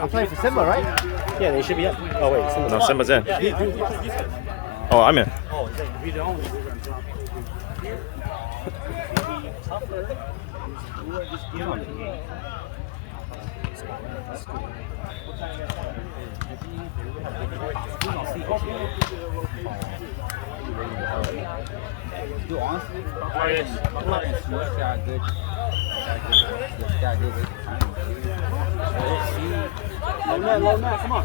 I'm playing for Simba, right? Yeah, they should be up. Oh wait, Simba's No, Simba's in. Oh, I'm in. Dude, honestly, Smush got good. Low net, come on.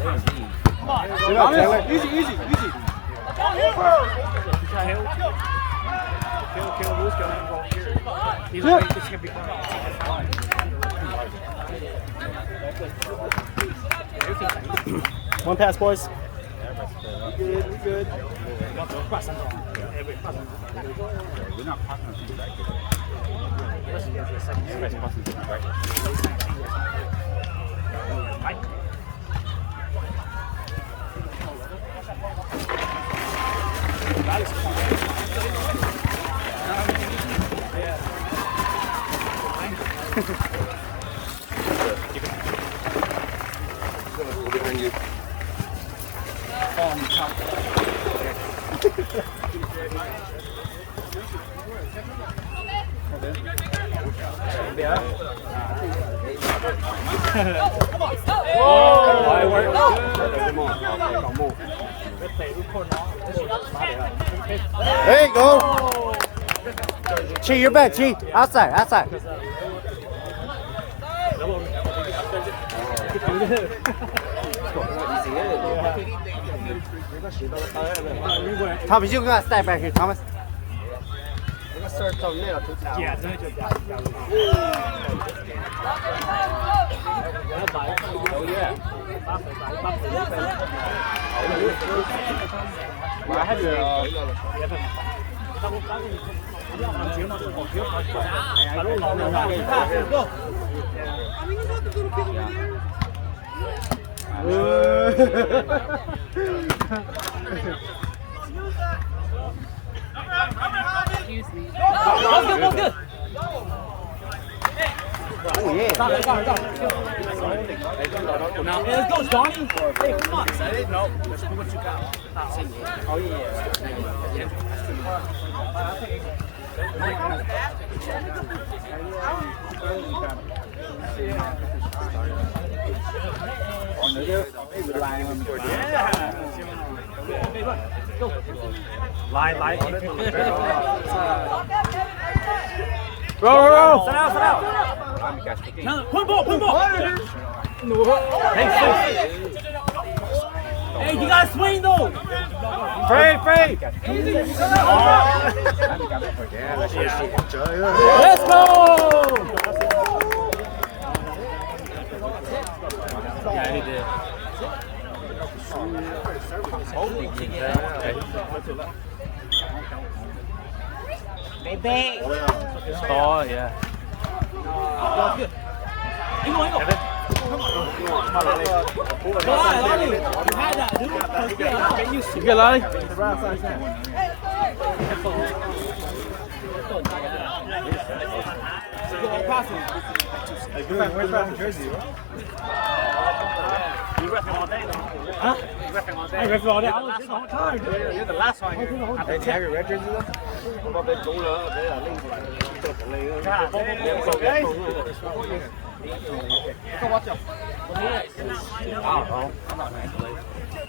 Easy. One pass, boys. Good. We're not passing on back There you go. Chi, you're back. Chi, outside. Thomas, you gotta stay back here, Thomas. Yeah, Excuse me. Ball's good. Oh, yeah. Now, let's go, Donnie. Hey, come on. No, let's do what you got. Oh, yeah. Line. Roll. Sit out. Point ball. Hey, you gotta swing though. Free. Let's go. Yeah, he did. Baby. Oh, yeah. Hang on. Lolly. You had that, dude. You good, Lolly? Where's that jersey? You repping all day, though. Huh? You repping all day? I repping all day. I was this the whole time. You're the last one here. Do you have your red jersey though?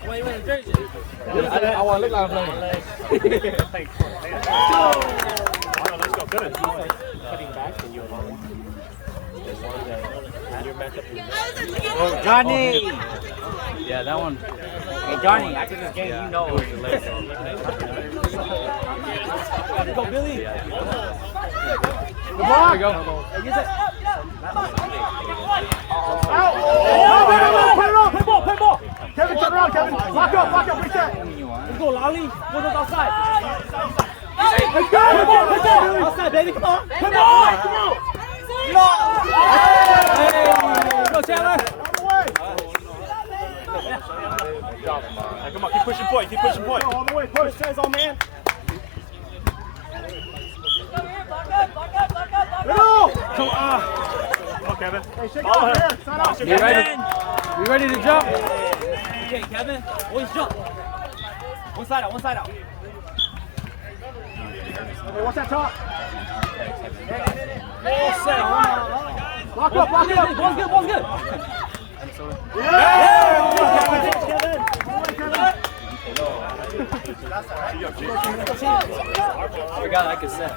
Wait, jersey. I want to look like I'm playing. Let's go. Good. Cutting back and you're alone. Oh, Johnny. Yeah, that one. Hey, Johnny, after this game, you know. Let's go, Billy. Come on. There we go. Play ball. Kevin, turn around, Kevin. Lock up, reset. Let's go, Lolly. Go outside. Let's go. Outside, baby. Come on. Come on. Hey, go, Chandler. Come on, keep pushing point. All the way, push. Says all man. Come on, Kevin. Hey, shake it off here. Sign off. You ready? You ready to jump? Okay, Kevin. Always jump. One side out, one side out. Hey, what's that top? All set. Lock up, lock up. Ball's good, ball's good. Yeah! I forgot I could set.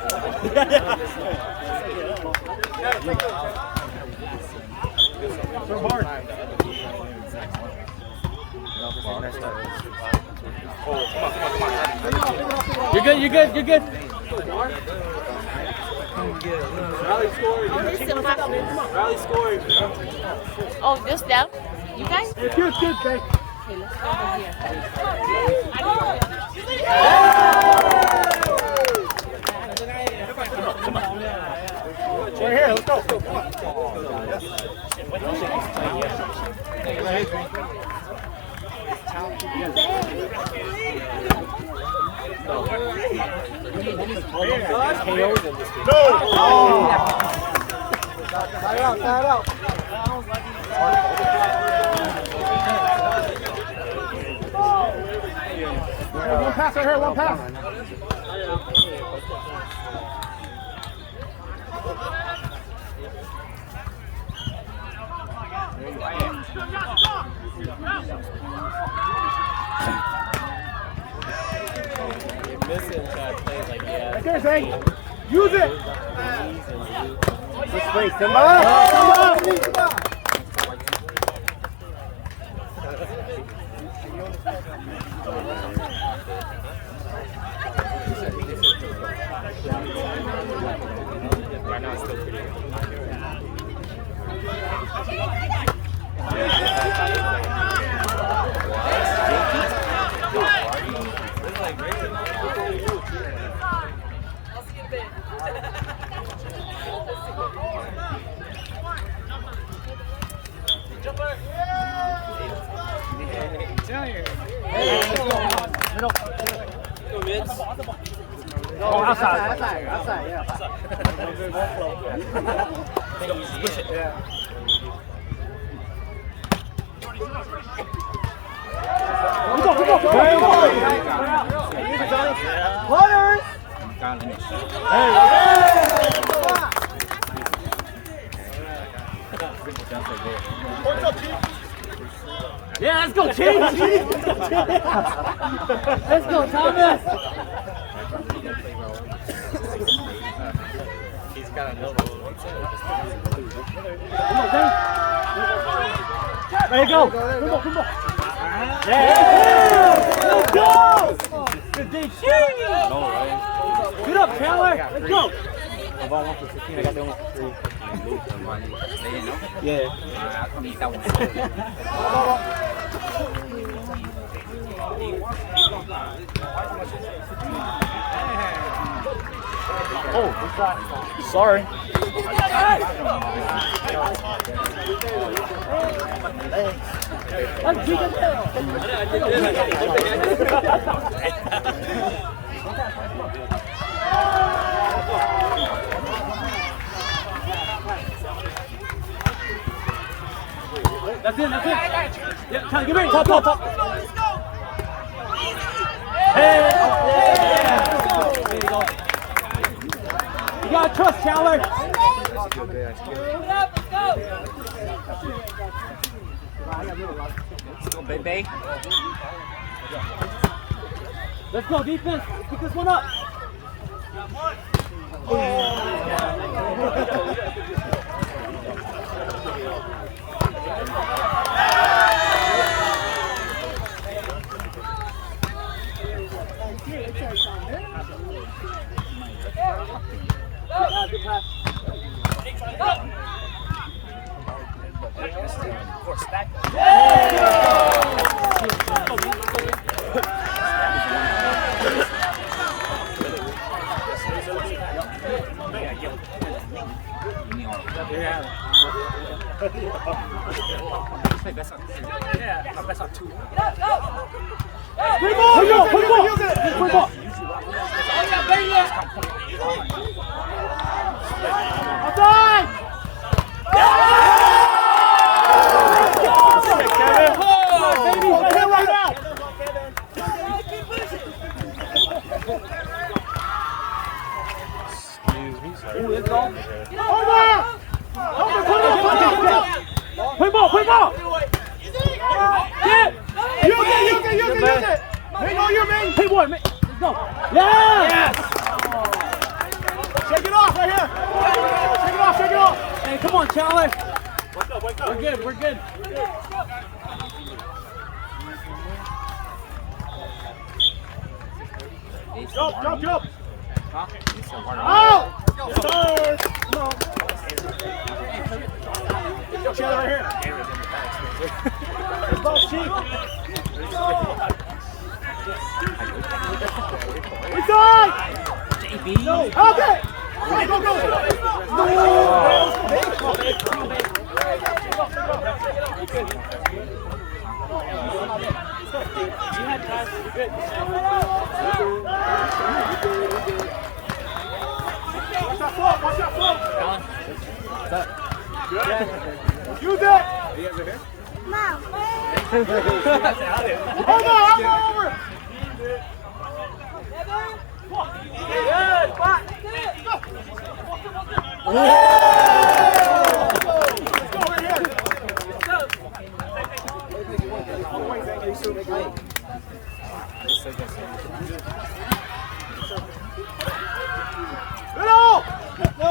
So hard. You're good, you're good, you're good. Rally scored. Rally scored. Oh, just them? You guys? Hey, good, babe. Okay, let's go over here. Right here, let's go. Side out. Hey, one pass right here, one pass. Right there, Zay. Use it. This way, Simba. Oh, outside, yeah. Yeah, let's go, Chief. Let's go, Thomas. He's got a little. There you go. Come on. Yeah. Let's go. Good day, Chief. Get up, Chandler. Let's go. I bought one for 15. I got the one for 3. Yeah. Oh, what's that? Sorry. That's it. Yeah, Tyler, get ready. Top. Hey! Yeah! There you go. You gotta trust, Chandler. Let's go, baby. Let's go, defense. Pick this one up. Good pass. Free ball! Outside! let's go. Play ball. Get. Use it. Hey, no, you're main. Play one. Let's go. Yes. Shake it off right here. Shake it off. Hey, come on, Chandler. We're good. Jump. Out. Come on. Go, Chandler, right here. Let's go, Chief. Inside. JB. Okay. Go. Watch that float. Good. Use it. Hold on, over.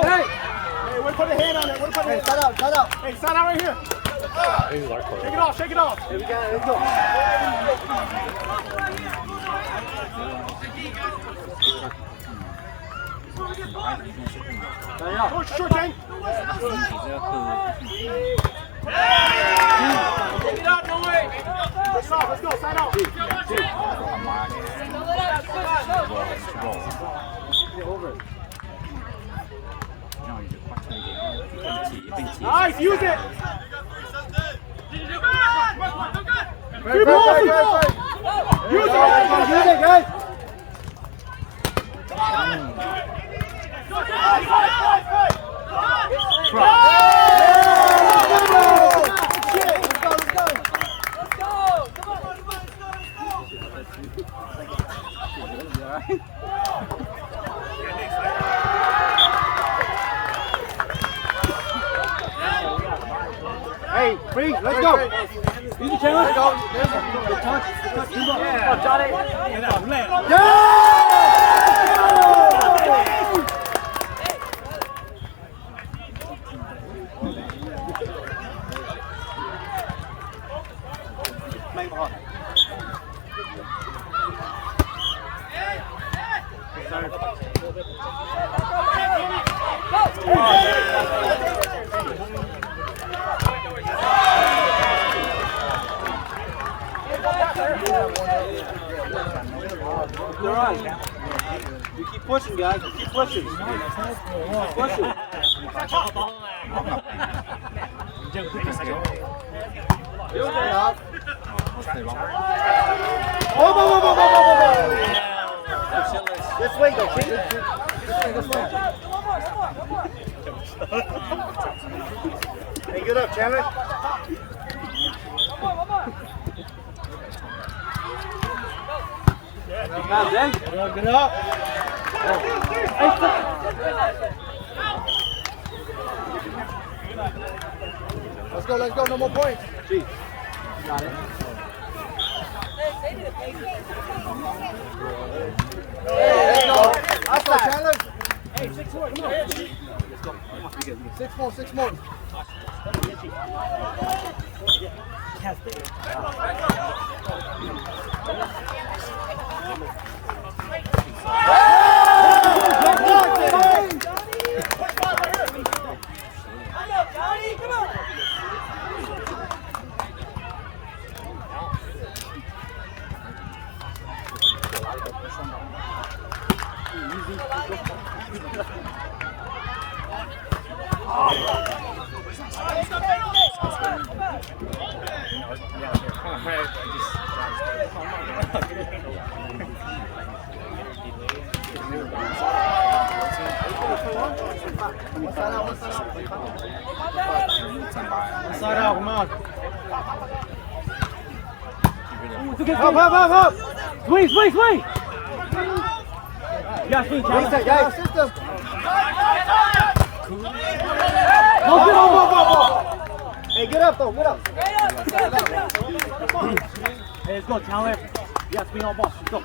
Hey, we'll put a hand on it. Side out. Hey, side out right here. Shake it off. Here we go. Let's go. Short, Jane. Let's go. Side out. Nice, use it. Use it, guys. Hey, free. Let's go. Easy, Chandler. Let's go. Touch. Yeah, Johnny. They're on. You keep pushing, guys. Keep pushing. This way, go, Chief. This way. Hey, good up, Chandler. Get up. Let's go. No more points. Got it. Let's go. Outside. Chandler. Hey, 6 more. Come on. Six more. Side out, come on. Up. Swing. Yeah, swing, Chandler. Reset, guys. System. Hey, get up though, get up. Hey, let's go, Chandler. You have to be on ball. Let's go.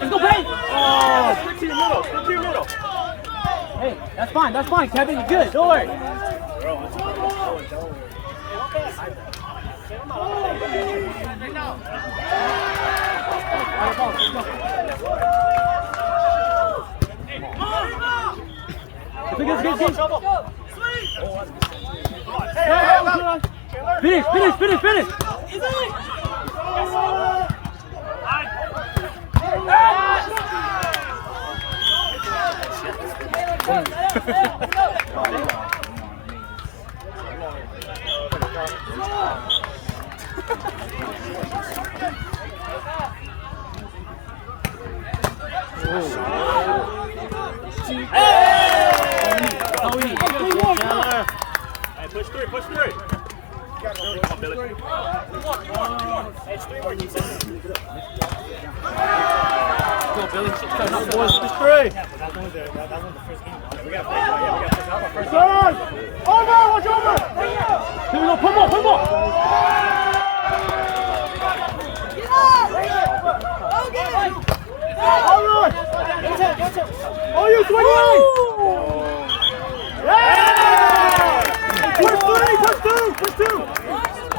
Let's go, Payne! Oh, stick to your middle, stick to your middle. Hey, that's fine, Kevin. You're good. Don't worry. Finish! Hey, push through. Come on, Billy. It's 3 more defense. Go, Billy. Come boys, push through. Yeah, but that was the first game. We got to play. Third! Over! Watch over! Here we go. Put ball. All right! Oh, you swing! Yeah! Push two!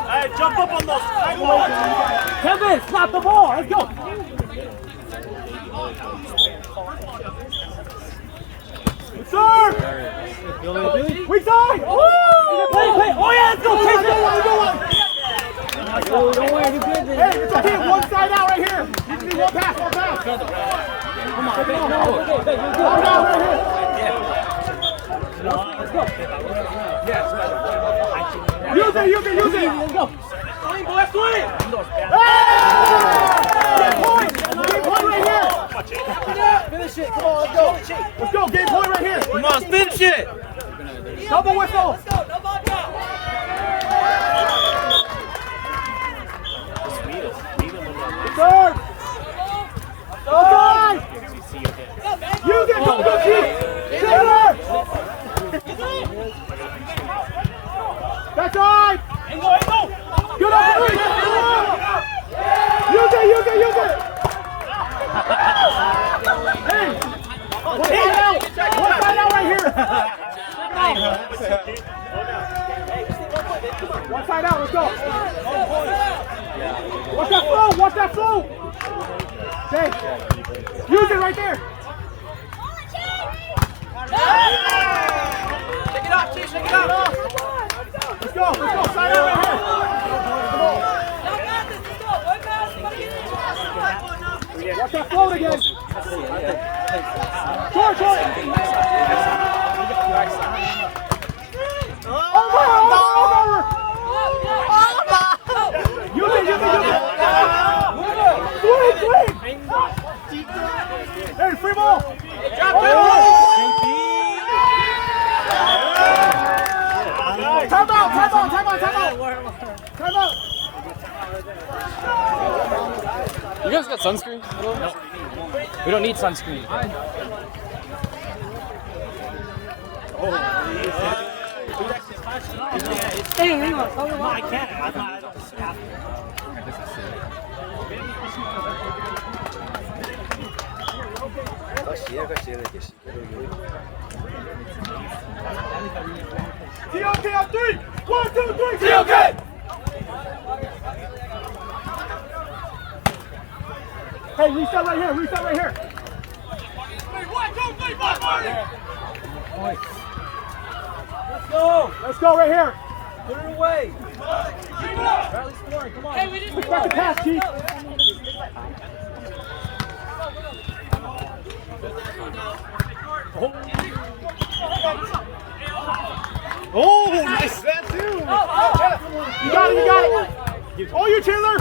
Hey, jump up on those. Kevin, slap the ball. Let's go. Sir! We side! Play. Oh, yeah, let's go. Chase it. Don't worry, you're good. Hey, it's okay. One side out right here. You can do one pass. Come on, You're good. one out right here. Let's go. Use it. Let's go. Swing, boy, swing! Game point right here! Finish it, come on, let's go! Let's go, game point right here! Come on, finish it. Double whistle! Third! Outside! Use it, go, Chief! Taylor! Backside! Good up, three! Use it! Hey! One side out right here! One side out, let's go! Watch that flow! Okay. Use it right there! Shake it off, Chief, shake it off! Let's go, side out right here! Watch that float again! Short! Over! Use it! Swing! Hey, free ball! Time out! You guys got sunscreen? No. We don't need sunscreen. I can't. TOK on 3! 1, 2, 3! TOK! Hey, reset right here! Let's go right here! Put it away! Bradley's scoring, come on! Hey, we just back the pass, Chief! Oh, nice that too. You got it! Oh, you Chandler!